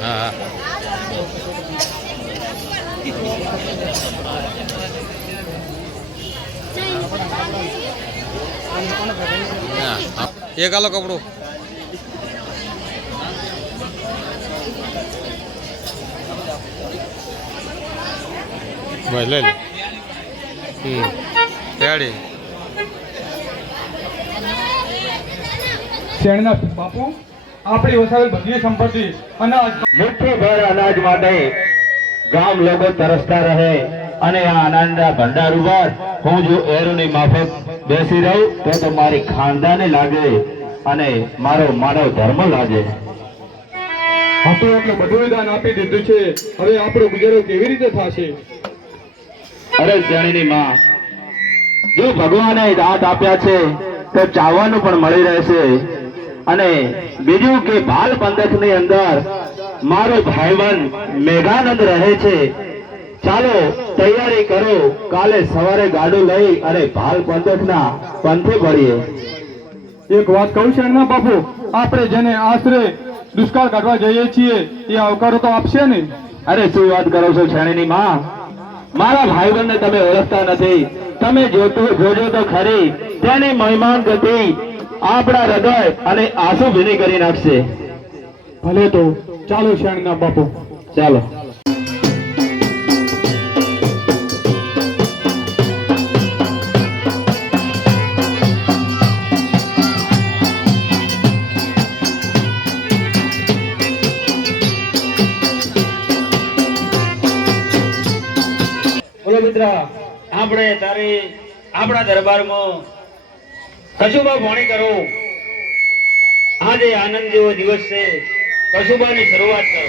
હા એક આલો કપડું ભાઈ લઈ લે રેડી શેણના બાપુ આપણી વસાવેલ બધી સંપત્તિ અનાજ મુઠ્ઠીભર અનાજ માટે ગામ લોકો તરસતા રહે અને આ અનાજના ભંડાર ઉપર હું જો એરોની માફક બેસી રહું તો મારી ખાનદાને લાગે અને મારો માનવ ધર્મ લાગે. આપણે આપણે બધું દાન આપી દીધું છે, હવે આપણો ગુજારો કેવી રીતે થશે? અરે શેણીની માં, જો ભગવાને દાંત આપ્યા છે તો ચાવવાનું પણ મળી રહેશે. અને બીજું કે ભાલ પંથકની અંદર મારો ભાઈબંધ મેઘાનંદ રહે છે. ચાલો તૈયારી કરો, કાલે સવારે ગાડું લઈ અને ભાલ પંથકના પંથે ભળીએ. એક વાત કહું શેણના બાપુ, આપણે જેને આશરે દુષ્કાળ કાઢવા જઈએ છીએ એ આવકારો તો આપશે ને? અરે શું વાત કરો છો શેણીની માં, મારા ભાઈબંધને તમે ઓળખતા નથી. તમે જોજો તો ખરી, તેની મહિમાન ગતિ આપણા હૃદય અને આંસુ ભીની કરી નાખશે. ભલે તો ચાલો શેણના બાપુ, ચાલો. બોલો મિત્ર, આપણે તારી આપણા દરબારમાં કસુબા ભોણી કરો. આજે આનંદ જેવો દિવસ છે, કસુબાની શરૂઆત કરો.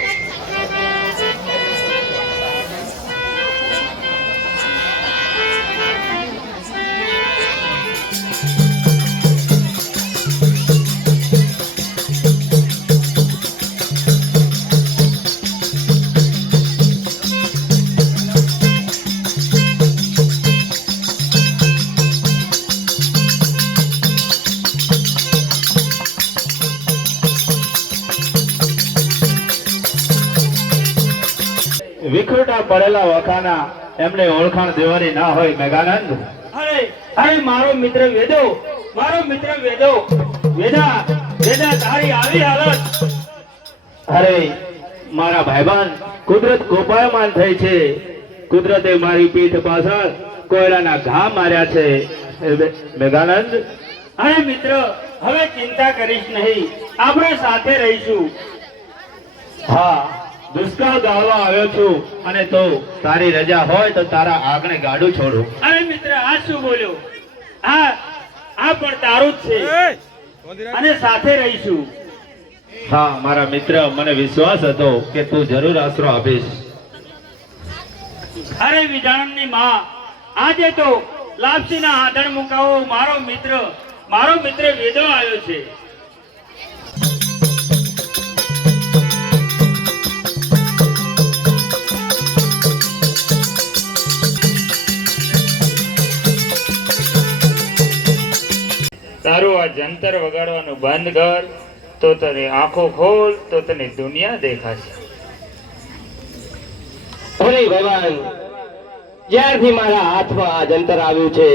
વિખૂટા પડેલા વખાના એમને ઓળખાણ દેવાની ના હોય મેઘાનંદ. અરે અરે મારો મિત્ર વેદો, મારો મિત્ર વેદો, વેદા વેદા તારી આવી હાલત. અરે મારા ભાઈબંધ, કુદરત કોપાયમાન થઈ છે. કુદરતે મારી પીઠ પાછળ કોયલાના ઘા માર્યા છે મેઘાનંદ. અરે મિત્ર, હવે ચિંતા કરીશ નહીં, આપણે સાથે રહીશું. હા, દુષ્કાળ ગાળવા આવ્યો છું અને તો તારી રજા હોય તો તારા આગને ગાડું છોડું. અરે મિત્ર, આ શું બોલ્યો? આ પણ તારું જ છે અને સાથે રહીશું. હા મારા મિત્ર, મને વિશ્વાસ હતો કે તું જરૂર આશરો આપીશ. અરે વિજાણની માં, આજે તો લાપસીના આધણ મુકાવો. મારો મિત્ર વેદો આવ્યો છે. તારું આ જંતર વગાડવાનું બંધ કર, તો તને આંખો ખોલ તો તને દુનિયા દેખાશે. અરે ભગવાન, જ્યારથી મારા હાથમાં આ જંતર આવ્યું છે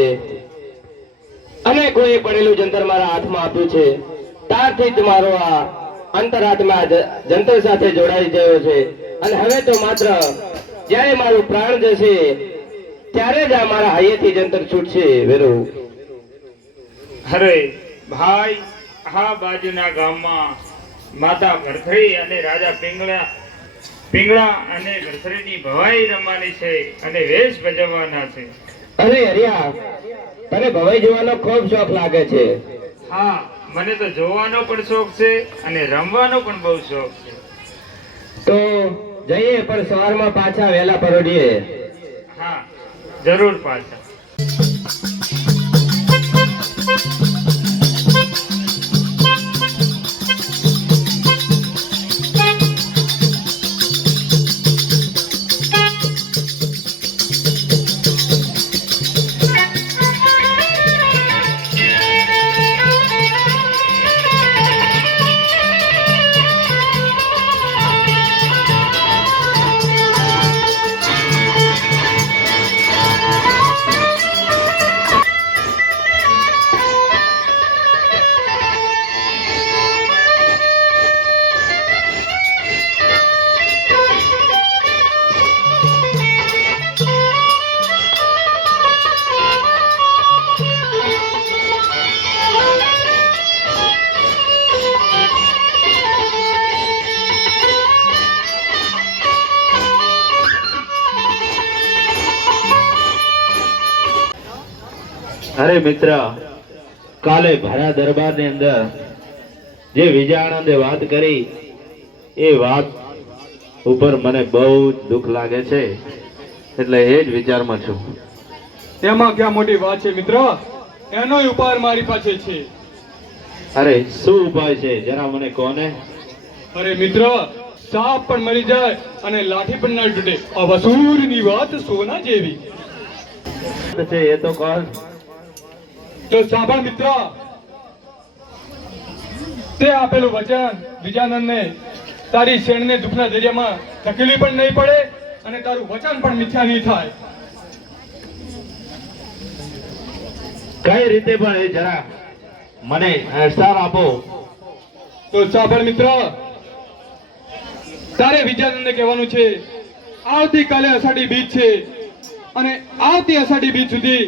અને કોઈ પડેલું જંતર મારા હાથમાં આપ્યું છે, ત્યારથી જ મારો આ અંતરાત્મા જંતર સાથે જોડાઈ ગયો છે. અને હવે તો માત્ર જ્યારે મારું પ્રાણ જશે ત્યારે જ આ મારા હૈયેથી જંતર છૂટશે. વેરો અરે ભાઈ, આ બાજુના ગામમાં માતા ભરથરી અને રાજા પિંગળા અને ભરથરીની ભવાઈ રમવાની છે અને વેશ ભજવવાના છે. અરે હરિયા, તને ભવાઈ જોવાનો ખૂબ શોખ લાગે છે. હા, મને તો જોવાનો પણ શોખ છે અને રમવાનો પણ બહુ શોખ છે. તો જઈએ, પણ સવારમાં પાછા વહેલા પરોઢીએ. હા, જરૂર પાછા. અરે મિત્ર, કાલે ભરા દરબારની અંદર જે વિજય આનંદે વાત કરી એ વાત ઉપર મને બહુ જ દુઃખ લાગે છે, એટલે એ જ વિચારમાં છું. એમાં ક્યાં મોટી વાત છે મિત્ર, એનો ઉપાય મારી પાસે છે. અરે શું ઉપાય છે જરા મને કોને. અરે મિત્ર, સાપ પણ મરી જાય અને લાઠી પણ ના તૂટે, આ વસુરની વાત સોના જેવી. છે એ તો કોણ. તો સાંભળ મિત્ર, તે આપેલું વચન વિજાનંદને તારી શેણને દુઃખના દરિયામાં ધકેલી પણ નહીં પડે અને તારું વચન પણ મિથ્યા નહીં થાય. કઈ રીતે પણ એ જરા મને અહેસાર આપો. તો સાંભળ મિત્ર, તારે વિજાનંદને કહેવાનું છે, આવતીકાલે અષાઢી બીજ છે અને આવતી અષાઢી બીજ સુધી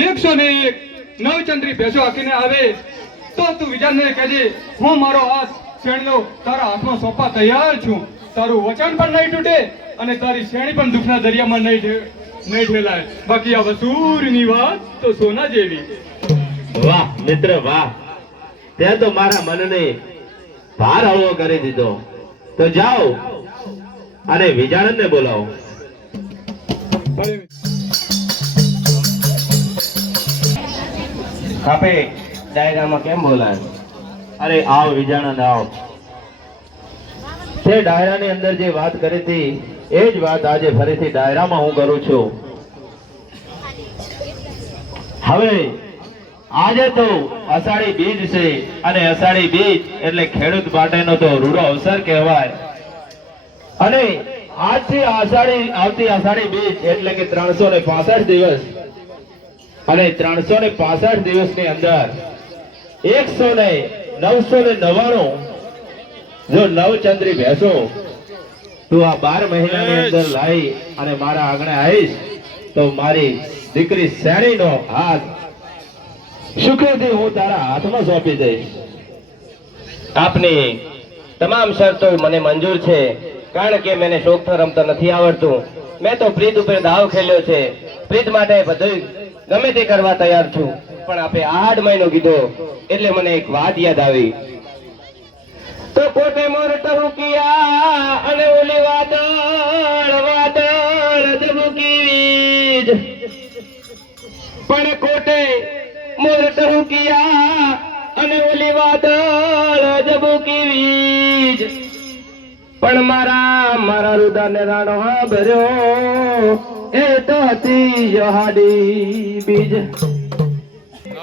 101 નવચંદ્રી ભેંસો હાંકીને આવે તો તું વિજાનંદને કહેજે, હું મારો હાથ શેણનો તારા હાથમાં સોંપવા તૈયાર છું. તારું વચન પણ નહીં તૂટે અને તારી શેણી પણ દુઃખના દરિયામાં નહીં ઠેલાય. બાકી આ વસુરની વાત તો સોના જેવી. વાહ મિત્ર વાહ, તે તો મારા મનને ભાર હળવો કરી દીધો. તો જાઓ અને વિજાનંદને બોલાવો. આપે ડાયરામાં કેમ બોલાય? અરે આવ વિજાનંદ આવ. તે ડાયરાની અંદર જે વાત કરી હતી એ જ વાત આજે ફરીથી ડાયરામાં હું કરું છું. હવે આજે તો અષાઢી બીજ છે અને અષાઢી બીજ એટલે ખેડૂત માટેનો તો રૂડો અવસર કહેવાય. અને આજથી આવતી અષાઢી બીજ એટલે કે 365 દિવસ અને 365 દિવસની અંદર 999 જો નવચંદ્રી ભેંસો તું આ 12 મહિનાની અંદર લાવી અને મારા આંગણે આવીશ તો મારી દીકરી શેણીનો હાથ શુક્રથી હું તારા હાથમાં સોંપી દઈશ. આપની તમામ શરતો મને મંજૂર છે, કારણ કે મને શોખથી રમતા નથી આવડતું. મેં તો પ્રીત ઉપર દાવ ખેલ્યો છે, પ્રીત માટે બધું ગમે તે કરવા તૈયાર છું. પણ આપે 8 મહિનો કીધો એટલે મને એક વાત યાદ આવી. તો કોટે મોર ટહુકિયા અને ઓલી વાદળ ધબુકી વીજ, પણ કોટે મોર ટહુકિયા અને ઓલી વાદળ ધબુકી વીજ, પણ મારા રુદનને રાણો ભર્યો એ તો હતી અષાઢી બીજ.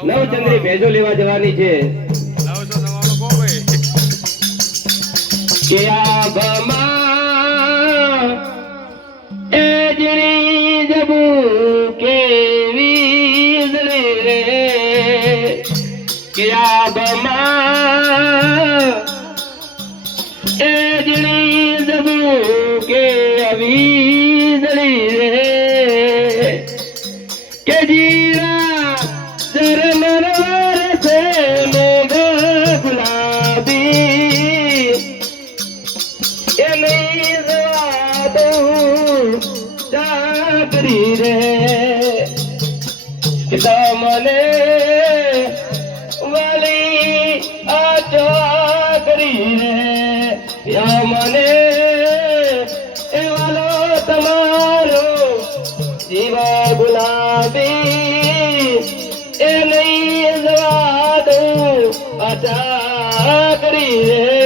નવચંદ્રી ભેંસો લેવા જવાની છે કે આ ગમાં એ જણી જબુ કેવી રે, કે આ ગમાં એ જણી જબુ કેવી રે, કે જીરા જરમર છે મેઘ ગુલાબી, એ નહીં જવા દઉં ચાકરી રે, કે તમને વાલી આ ચાકરી રે, યા મને એ વાલો તમારો જીવા ગુલાબી, એ નહીં જવા દઉં આ ચાકરી રે.